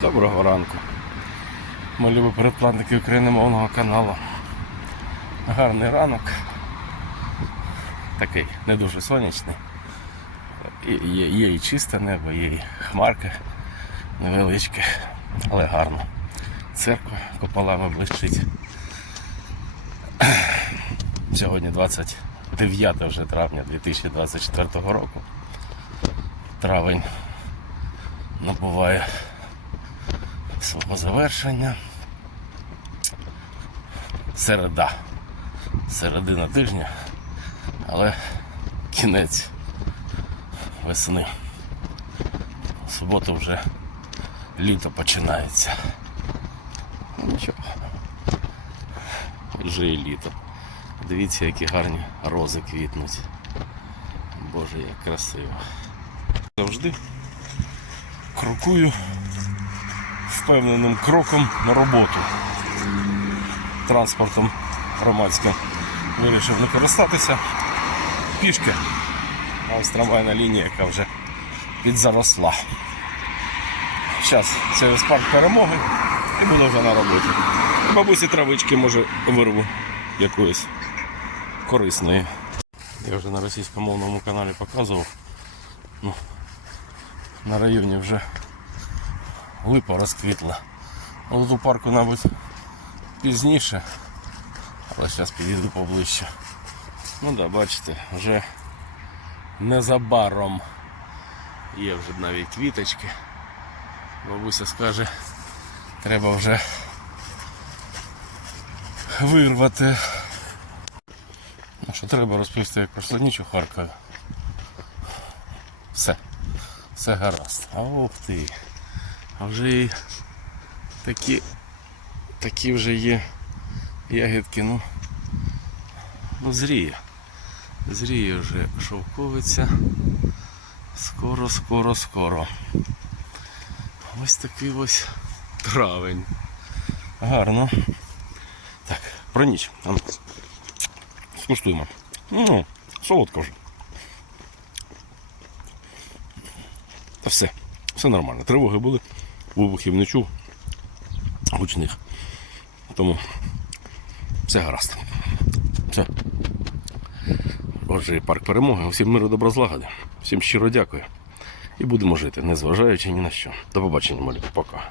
Доброго ранку. Ми любі передплатники україномовного каналу. Гарний ранок. Такий не дуже сонячний. Є, є і чисте небо, є і хмарки невеличкі, але гарно. Церква куполами блищить. Сьогодні 29 вже травня 2024 року. Травень набуває свого завершення. Середа. Середина тижня, але кінець весни. В суботу вже літо починається. Ну, Нічого. Вже і літо. Дивіться, які гарні рози квітнуть. Боже, як красиво. Завжди крокую впевненим кроком на роботу. Транспортом громадським вирішив не користатися. Пішки. А ось трамвайна лінія, яка вже підзаросла. Зараз через парк перемоги і буду вже на роботі. Бабусі травички може вирву якоїсь корисної. Я вже на російськомовному каналі показував. Ну, на районі вже липа розквітла. Але у парку, мабуть, пізніше. Але зараз підійду поближче. Ну да, бачите, вже незабаром є вже навіть квіточки. Бабуся скаже, треба вже вирвати. Ну що треба розповісти, як пройшло ніч у Харкові. Все. Все гаразд. А ох ти. А вже і такі, такі вже є ягідки, ну, ну зріє. Зріє вже шовковиця. Скоро, скоро, скоро. Ось такий ось травень. Гарно. Так, про ніч. Ну, Скуштуємо. Ну, солодко вже. Та все, все нормально. Тривоги були, вибухів не чув, гучних. Тому все гаразд. Все. Отже, парк перемоги. Усім миру добро злагоди. Всім щиро дякую. І будемо жити, незважаючи ні на що. До побачення, малюк. Пока.